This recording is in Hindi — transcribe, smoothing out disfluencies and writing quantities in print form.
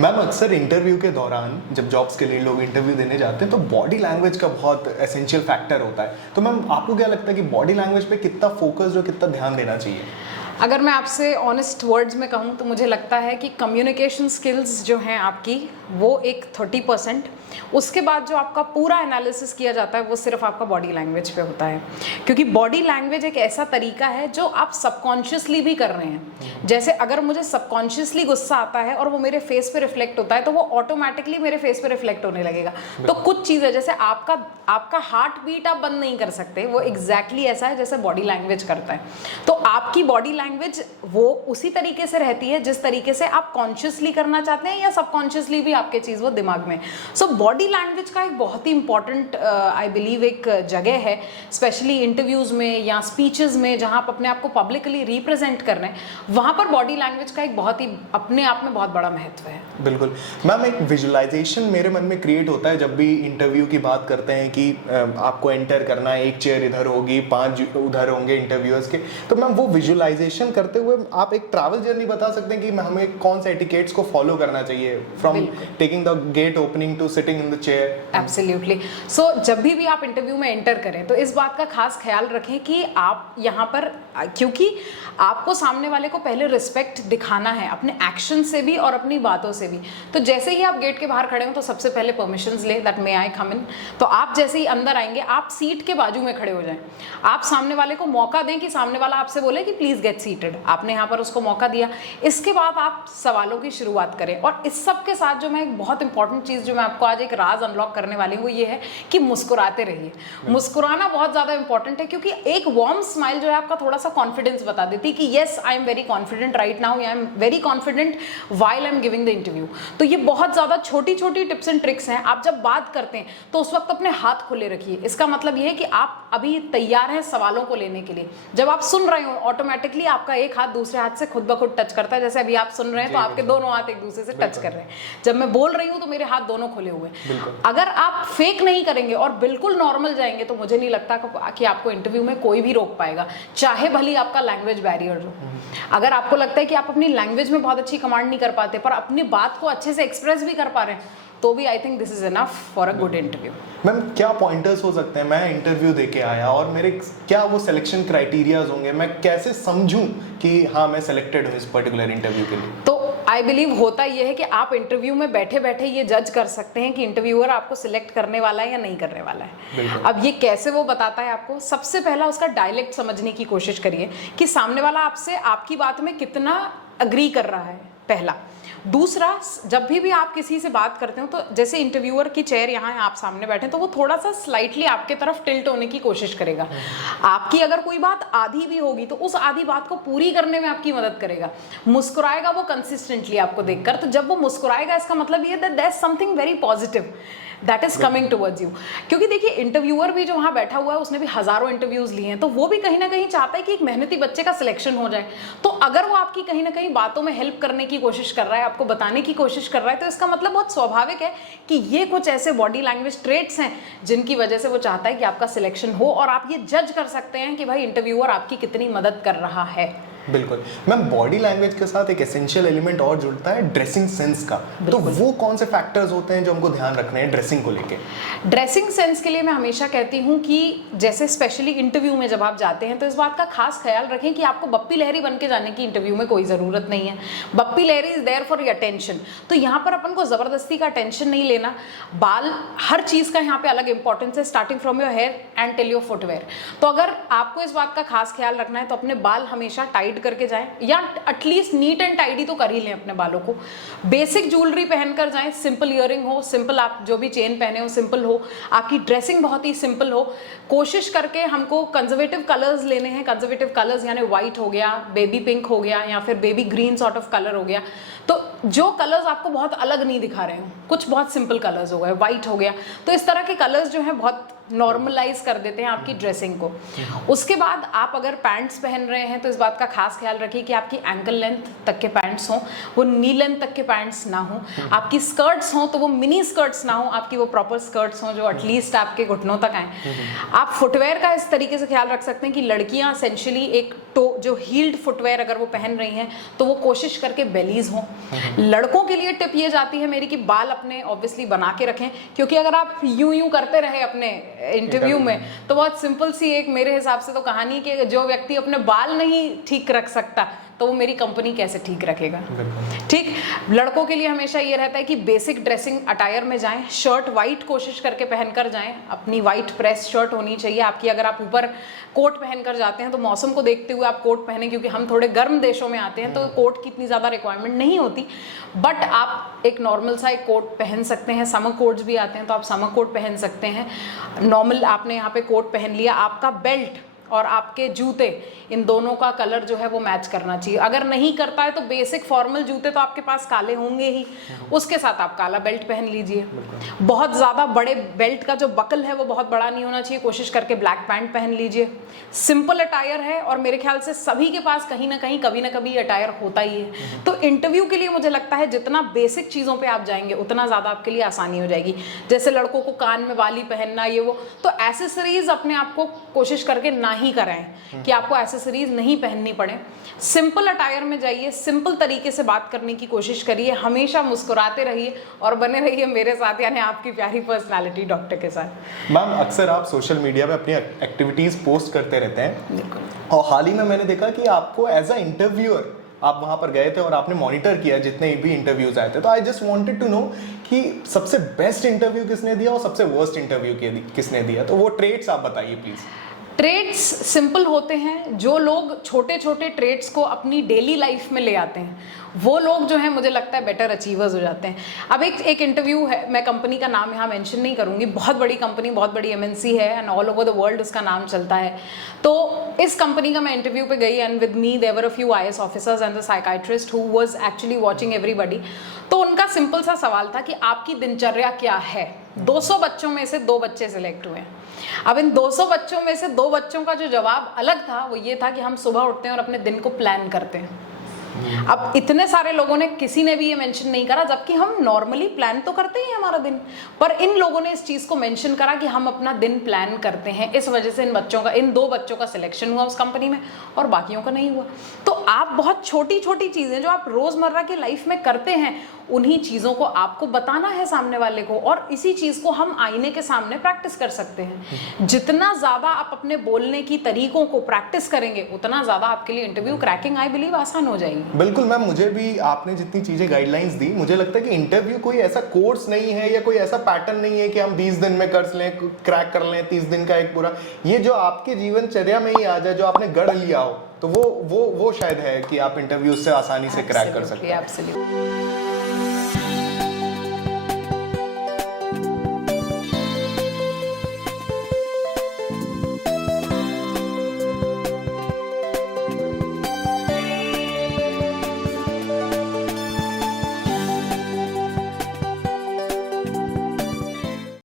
मैम अक्सर इंटरव्यू के दौरान जब जॉब्स के लिए लोग इंटरव्यू देने जाते हैं तो बॉडी लैंग्वेज का बहुत एसेंशियल फैक्टर होता है। तो मैम आपको क्या लगता है कि बॉडी लैंग्वेज पे कितना फोकस और कितना ध्यान देना चाहिए? अगर मैं आपसे ऑनेस्ट वर्ड्स में कहूँ तो मुझे लगता है कि कम्युनिकेशन स्किल्स जो हैं आपकी वो एक 30%, उसके बाद जो आपका पूरा एनालिसिस किया जाता है वो सिर्फ आपका बॉडी लैंग्वेज पे होता है। क्योंकि बॉडी लैंग्वेज एक ऐसा तरीका है जो आप सबकॉन्शियसली भी कर रहे हैं। जैसे अगर मुझे सबकॉन्शियसली गुस्सा आता है और वो मेरे फेस पे रिफ्लेक्ट होता है तो वो ऑटोमेटिकली मेरे फेस पे रिफ्लेक्ट होने लगेगा। तो कुछ चीज़ें जैसे आपका हार्ट बीट आप बंद नहीं कर सकते, वो एग्जैक्टली ऐसा है जैसे बॉडी लैंग्वेज करता है। तो आपकी बॉडी लैंग्वेज वो उसी तरीके से रहती है जिस तरीके से आप कॉन्शियसली करना चाहते हैं या सबकॉन्शियसली भी आपके चीज़ वो दिमाग में। सो बॉडी लैंग्वेज का एक बहुत ही इंपॉर्टेंट आई बिलीव एक जगह है, स्पेशली इंटरव्यूज़ में या स्पीचेस में जहाँ आप अपने आप को पब्लिकली रिप्रेजेंट कर रहे हैं, वहाँ पर बॉडी लैंग्वेज का एक बहुत ही अपने आप में बहुत बड़ा महत्व है। बिल्कुल मैम, एक विजुअलाइजेशन मेरे मन में क्रिएट होता है जब भी इंटरव्यू की बात करते हैं कि आपको एंटर करना है, एक चेयर इधर होगी, 5 उधर होंगे इंटरव्यूअर्स के। तो मैम वो विजुअलाइजेशन करते हुए आप एक ट्रैवल जर्नी बता सकते हैं कि हमें कौन से एटिकेट्स को फॉलो करना चाहिए from taking the gate opening to sitting in the chair? Absolutely. So जब भी आप इंटरव्यू में एंटर करें तो इस बात का खास ख्याल रखें कि आप यहाँ पर, क्योंकि आपको सामने वाले को पहले रिस्पेक्ट दिखाना है अपने एक्शन से भी और अपनी बातों से भी। तो जैसे ही आप गेट के बाहर खड़े हो तो सबसे पहले परमिशंस ले दैट मे आई कम इन। तो आप जैसे ही अंदर आएंगे आप सीट के बाजू में खड़े हो जाएं, आप सामने वाले को मौका दें कि सामने वाला आपसे बोले कि प्लीज गेट सीटेड। आपने यहाँ पर उसको मौका दिया, इसके बाद आप सवालों की शुरुआत करें। और इस सब के साथ जो मैं एक बहुत इंपॉर्टेंट चीज़ जो मैं आपको आज एक राज अनलॉक करने वाली हूँ वो ये है कि मुस्कुराते रहिए। मुस्कुराना बहुत ज़्यादा इंपॉर्टेंट है क्योंकि एक वार्म स्माइल जो है आपका थोड़ा सा कॉन्फिडेंस बता देती है कि yes I am very confident right now, I am very confident while I am giving the interview. तो ये बहुत ज़्यादा छोटी छोटी टिप्स एंड ट्रिक्स हैं। आप जब बात करते हैं तो उस वक्त अपने हाथ खुले रखिए। इसका मतलब ये है कि आप अभी तैयार हैं सवालों को लेने के लिए। जब आप सुन रहे हो ऑटोमेटिकली आपका एक हाथ दूसरे हाथ से खुद ब खुद टच करता है। जैसे अभी आप सुन रहे हैं तो आपके दोनों हाथ एक दूसरे से टच कर रहे हैं। जब मैं बोल रही हूँ तो मेरे हाथ दोनों खुले हुए हैं। अगर आप फेक नहीं करेंगे और बिल्कुल नॉर्मल जाएंगे तो मुझे नहीं लगता कि आपको इंटरव्यू में कोई भी रोक पाएगा, चाहे भली आपका लैंग्वेज बैरियर हो। अगर आपको लगता है कि आप अपनी लैंग्वेज में बहुत अच्छी कमांड नहीं कर पाते पर अपनी बात को अच्छे से एक्सप्रेस भी कर पा रहे हैं तो भी I think this is enough for a good interview. Ma'am क्या पॉइंटर्स हो सकते हैं? मैं इंटरव्यू दे के आया और मेरे क्या वो सिलेक्शन क्राइटेरियाज होंगे? मैं कैसे समझूं कि हाँ मैं सिलेक्टेड हूँ इस पर्टिकुलर इंटरव्यू के लिए? तो आई बिलीव होता ये है कि आप इंटरव्यू में बैठे बैठे ये जज कर सकते हैं कि इंटरव्यूअर आपको सिलेक्ट करने वाला है या नहीं करने वाला है। अब ये कैसे वो बताता है आपको? सबसे पहला उसका डायलेक्ट समझने की कोशिश करिए कि सामने वाला आपसे आपकी बात में कितना अग्री कर रहा है, पहला। दूसरा, जब भी आप किसी से बात करते हो तो जैसे इंटरव्यूअर की चेयर यहाँ है, आप सामने बैठे तो वो थोड़ा सा स्लाइटली आपके तरफ टिल्ट होने की कोशिश करेगा। आपकी अगर कोई बात आधी भी होगी तो उस आधी बात को पूरी करने में आपकी मदद करेगा। मुस्कुराएगा वो कंसिस्टेंटली आपको देखकर। तो जब वो मुस्कुराएगा इसका मतलब ये that there is something very positive that is coming towards you. क्योंकि देखिए इंटरव्यूअर भी जो वहाँ बैठा हुआ है उसने भी हजारों इंटरव्यूज लिए हैं तो वो भी कहीं ना कहीं चाहता है कि एक मेहनती बच्चे का सिलेक्शन हो जाए। तो अगर वो आपकी कहीं ना कहीं बातों में हेल्प करने की कोशिश कर रहा है, आपको बताने की कोशिश कर रहा है, तो इसका मतलब बहुत स्वाभाविक है कि ये कुछ ऐसे बॉडी लैंग्वेज ट्रेट्स हैं जिनकी वजह से वो चाहता है कि आपका सिलेक्शन हो। और आप ये जज कर सकते हैं कि भाई इंटरव्यूअर आपकी कितनी मदद कर रहा है। बिल्कुल मैम, बॉडी लैंग्वेज के साथ एक एसेंशियल एलिमेंट और जुड़ता है ड्रेसिंग सेंस का। तो वो कौन से फैक्टर्स होते हैं जो हमको ध्यान रखने हैं ड्रेसिंग को लेके? ड्रेसिंग सेंस के लिए मैं हमेशा कहती हूँ कि जैसे स्पेशली इंटरव्यू में जब आप जाते हैं तो इस बात का खास ख्याल रखें कि आपको बप्पी लहरी बन के जाने की इंटरव्यू में कोई ज़रूरत नहीं है। Bappi Lahiri is there for your attention. तो यहाँ पर अपन को ज़बरदस्ती का अटेंशन नहीं लेना। बाल, हर चीज़ का यहाँ पे अलग इंपॉर्टेंस है, starting from your hair and till your footwear. तो अगर आपको इस बात का खास ख्याल रखना है तो अपने बाल हमेशा टाइट करके जाएं या एटलीस्ट नीट एंड टाइडी तो कर ही लें अपने बालों को। बेसिक ज्वेलरी पहनकर जाएं, सिंपल ईयरिंग हो, सिंपल आप जो भी चेन पहने हो सिंपल हो, आपकी ड्रेसिंग बहुत ही सिंपल हो। कोशिश करके हमको कंजर्वेटिव कलर्स लेने हैं। कंजर्वेटिव कलर्स यानी व्हाइट हो गया, बेबी पिंक हो गया या फिर baby green sort of colour हो गया। तो जो कलर्स आपको बहुत अलग नहीं दिखा रहे हो, कुछ बहुत सिंपल कलर्स हो गए, व्हाइट हो गया, तो इस तरह के कलर्स जो हैं बहुत नॉर्मलाइज कर देते हैं आपकी ड्रेसिंग को। उसके बाद आप अगर पैंट्स पहन रहे हैं तो इस बात का खास ख्याल रखिए कि आपकी एंकल लेंथ तक के पैंट्स हों, वो नी लेंथ तक के पैंट्स ना हो। आपकी स्कर्ट्स हों तो वो मिनी स्कर्ट्स ना हो, आपकी वो प्रॉपर स्कर्ट्स हों जो एटलीस्ट आपके घुटनों तक आए। आप फुटवेयर का इस तरीके से ख्याल रख सकते हैं कि लड़कियां एसेंशियली एक जो हील्ड फुटवेयर अगर वो पहन रही हैं तो वो कोशिश करके बेलीज हों। लड़कों के लिए टिप ये जाती है मेरी कि बाल अपने ऑब्वियसली बना के रखें, क्योंकि अगर आप यूं करते रहे अपने इंटरव्यू में तो बहुत सिंपल सी एक मेरे हिसाब से तो कहानी कि जो व्यक्ति अपने बाल नहीं ठीक रख सकता तो वो मेरी कंपनी कैसे ठीक रखेगा। ठीक, लड़कों के लिए हमेशा ये रहता है कि बेसिक ड्रेसिंग अटायर में जाएं, शर्ट वाइट कोशिश करके पहनकर जाएं, अपनी वाइट प्रेस शर्ट होनी चाहिए आपकी। अगर आप ऊपर कोट पहनकर जाते हैं तो मौसम को देखते हुए आप कोट पहने, क्योंकि हम थोड़े गर्म देशों में आते हैं तो कोट की इतनी ज़्यादा रिक्वायरमेंट नहीं होती, बट आप एक नॉर्मल सा एक कोट पहन सकते हैं। समर कोट्स भी आते हैं तो आप समर कोट पहन सकते हैं। नॉर्मल आपने यहाँ पे कोट पहन लिया, आपका बेल्ट और आपके जूते, इन दोनों का कलर जो है वो मैच करना चाहिए। अगर नहीं करता है तो बेसिक फॉर्मल जूते तो आपके पास काले होंगे ही, उसके साथ आप काला बेल्ट पहन लीजिए। बहुत ज़्यादा बड़े बेल्ट का जो बकल है वो बहुत बड़ा नहीं होना चाहिए, कोशिश करके ब्लैक पैंट पहन लीजिए। सिंपल अटायर है और मेरे ख्याल से सभी के पास कहीं ना कहीं कभी ना कभी अटायर होता ही है। तो इंटरव्यू के लिए मुझे लगता है जितना बेसिक चीज़ों पर आप जाएंगे उतना ज़्यादा आपके लिए आसानी हो जाएगी। जैसे लड़कों को कान में वाली पहनना, ये वो, तो एसेसरीज अपने आप को कोशिश करके ना ही कराएं कि आपको एसेसरीज नहीं पहननी पड़े। सिंपल अटायर में जाइए, सिंपल तरीके से बात करने की कोशिश करिए, हमेशा मुस्कुराते रहिए और बने रहिए मेरे साथ, यानी आपकी प्यारी पर्सनालिटी डॉक्टर के साथ। मैम, अक्सर आप सोशल मीडिया पे अपनी एक्टिविटीज पोस्ट करते रहते हैं और हाल ही में मैंने देखा कि आपको एज अ इंटरव्यूअर आप वहां पर गए थे और आपने मॉनिटर किया जितने भी इंटरव्यूज आए थे। तो I just wanted to know कि सबसे बेस्ट इंटरव्यू किसने दिया और सबसे वर्स्ट इंटरव्यू किसने दिया, तो वो ट्रेड्स आप बताइए प्लीज। ट्रेड्स सिंपल होते हैं, जो लोग छोटे छोटे ट्रेड्स को अपनी डेली लाइफ में ले आते हैं वो लोग जो हैं मुझे लगता है बेटर अचीवर्स हो जाते हैं। अब एक इंटरव्यू है, मैं कंपनी का नाम यहाँ मेंशन नहीं करूँगी, बहुत बड़ी कंपनी, बहुत बड़ी एमएनसी है and all over the world उसका नाम चलता है। तो इस कंपनी का मैं इंटरव्यू पे गई and with me there were a few IAS officers and the psychiatrist who was actually watching everybody. तो उनका सिंपल सा सवाल था कि आपकी दिनचर्या क्या है। 200 बच्चों में से 2 बच्चे सिलेक्ट हुए। अब इन 200 बच्चों में से 2 बच्चों का जो जवाब अलग था वो ये था कि हम सुबह उठते हैं और अपने दिन को प्लान करते हैं। अब इतने सारे लोगों ने, किसी ने भी ये मेंशन नहीं करा, जबकि हम नॉर्मली प्लान तो करते ही हमारा दिन, पर इन लोगों ने इस चीज को मेंशन करा कि हम अपना दिन प्लान करते हैं। इस वजह से इन 2 बच्चों का सिलेक्शन हुआ उस कंपनी में और बाकियों का नहीं हुआ। तो आप बहुत छोटी छोटी चीजें जो आप रोजमर्रा की लाइफ में करते हैं उन्हीं चीजों को आपको बताना है सामने वाले को, और इसी चीज को हम आईने के सामने प्रैक्टिस कर सकते हैं। जितना ज्यादा आप अपने बोलने की तरीकों को प्रैक्टिस करेंगे उतना ज्यादा आपके लिए इंटरव्यू क्रैकिंग आई बिलीव आसान हो जाएगी। बिल्कुल मैम, मुझे भी आपने जितनी चीजें गाइडलाइंस दी, मुझे लगता है कि इंटरव्यू कोई ऐसा कोर्स नहीं है या कोई ऐसा पैटर्न नहीं है कि हम 20 दिन में कर लें, क्रैक कर लें 30 दिन का एक पूरा। ये जो आपके जीवनचर्या में ही आ जाए, जो आपने गढ़ लिया हो, तो वो शायद है कि आप इंटरव्यू से आसानी से क्रैक कर सकते हैं। Absolutely.